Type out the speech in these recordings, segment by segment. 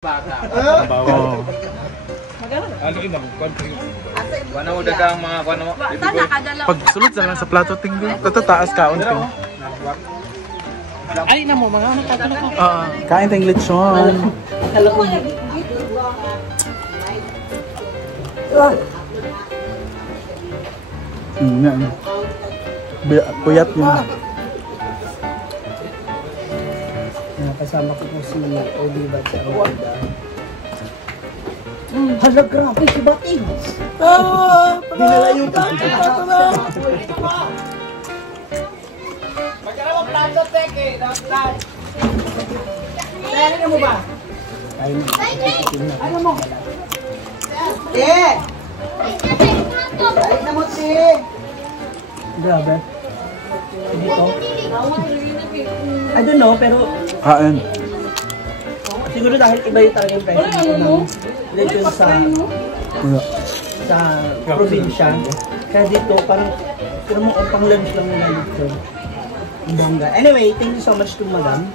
Oh. Pag sulod lang sa plato tingin, tatataas ka unting. Ay na mo mga Kain tayong lechon. Puyat yun. Kasama ko po si Oliva at Oliva. Hala, grabe si Bating! Dinala yung Bating! Magkala mo plato, teke! Kaya mo ba? Ano mo? Eh! Ay na mo, si! Grabe. Dito? I don't know, pero... Kain. Siguro dahil iba yung talaga yung presyo ng lechon sa probinsya. Kaya dito, parang mo pang lunch lang yung lechon. Bongga. Anyway, thank you so much to Madam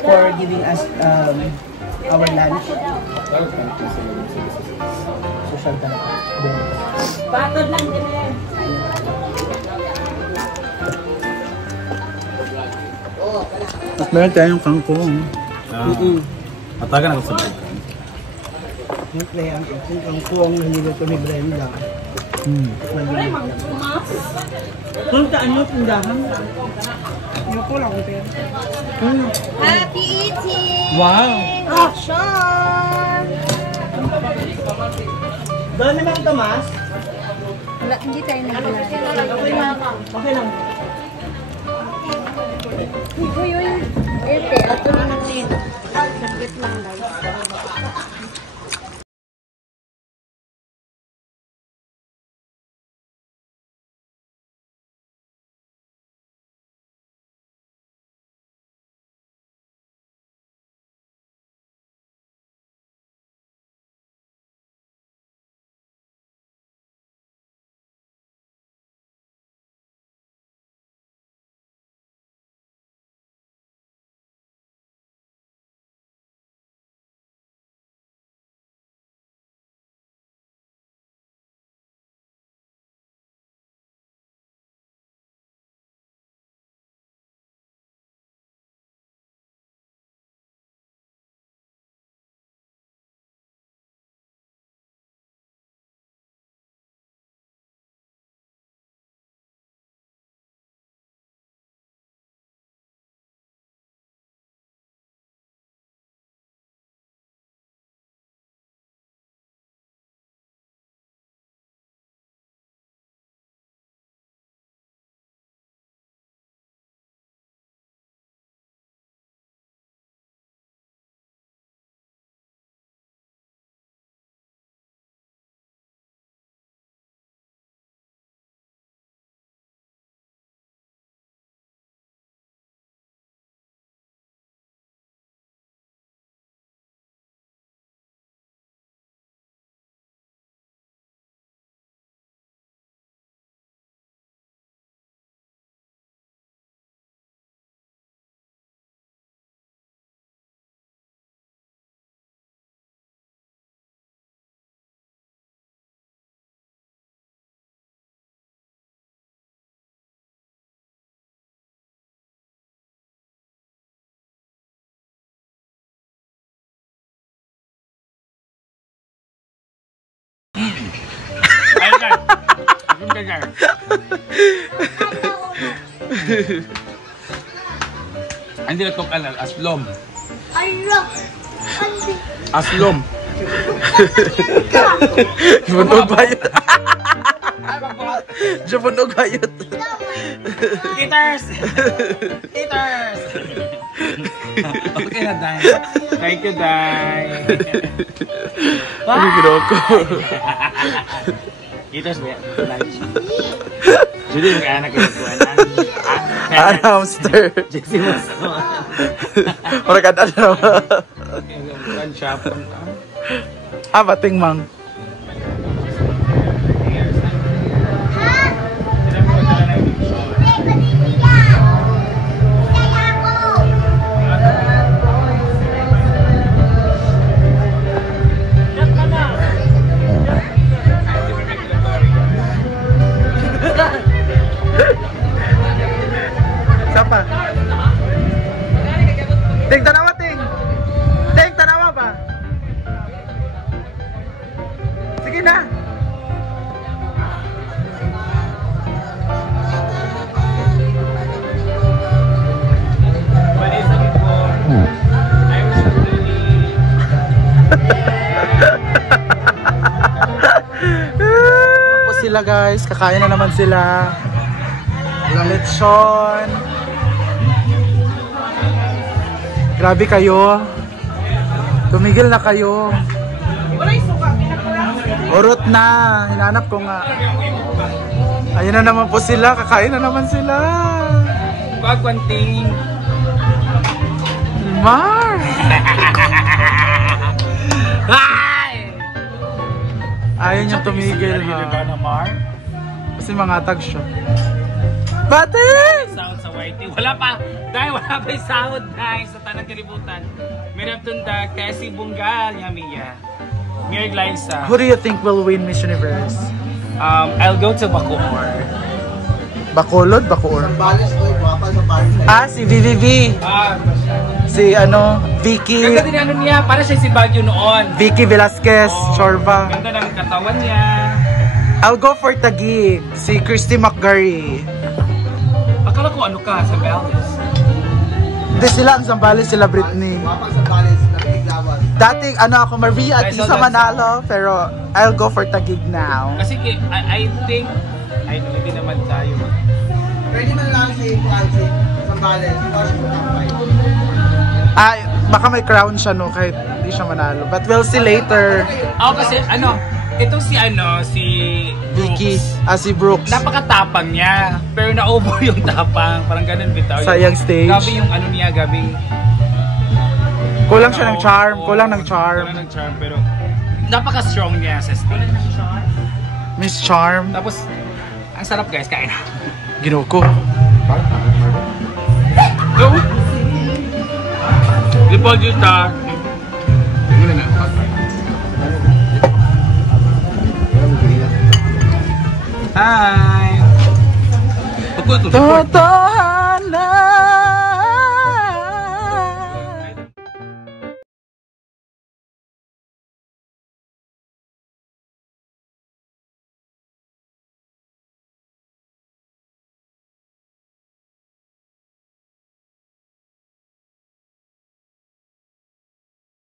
for giving us our lunch. Social talaga. Patod lang din eh. At meron tayong kangkong. Matagan ako sa bahay. Siyempre, ang kangkong nililo ko ni Brenda. Kung saan mo tindahan? Ano ko lang, pero. Happy eating! Wow! Action! Doon naman ito, Mas? Wala, hindi tayo nag-vlog. Okay lang. Uy, ete, ato na natin. Saglit lang, guys. Hindi na itong alal, aslom. Aslom. Bunog bayot. Bunog bayot. Eaters! Eaters! Okay na, Day. Thank you, Day. Ano ginawa ko? Eaters, lunch. Judy, mag-anak yung kuwanan. Hamster. Jesse was on. Orang kada naman. Bukan siya punta. Bating mang. Ting, tanawa, Ting! Ting, tanawa ba? Sige na! Po sila guys, kakain na naman sila. Lechon. Grabe kayo. Tumigil na kayo. Urot na. Hinanap ko nga. Ayun na naman po sila. Kakain na naman sila. Pagkwanting. Mar! Ayaw niyang tumigil ha. Kasi mga tag siya. Bating! Sound sa YT. Wala pa. Dahil wala pa yung sound guys sa tanang kalibutan. Meron tunda kasi Bungal, Yamiya. Mir Glyza. Who do you think will win Miss Universe? I'll go to Bacoor. Bacolod? Bacoor? Ah, si VVV. Si ano, Vicky. Ganda din ano niya, para siya si Baguio noon. Vicky Velasquez, Chorba. Ganda ng katawan niya. I'll go for Taguig. Si Christy McGarry. Akala ko ano ka, sa Bellis. Hindi sila ang Zambales, sila Britney. Dating ano ako, Maria at Isa Manalo, pero I'll go for Taguig now. Kasi I think, I know, hindi naman tayo. Pwede man lang si Zambales. Ay, baka may crown siya no, kahit hindi siya manalo. But we'll see later. Ako kasi, ano, itong si Vicky, Brooks. si Brooks. Napakatapang niya, pero na-over yung tapang. Parang ganun bitaw. Sayang stage. Gabi yung ano niya, gabi. Kulang siya ng charm, kulang ng charm. Kulang ng charm, pero napaka-strong niya sa stage. Miss Charm. Tapos, ang sarap guys, kain na. Ginoo ko. Go! Lipod yung ta. Hi! Totohanan.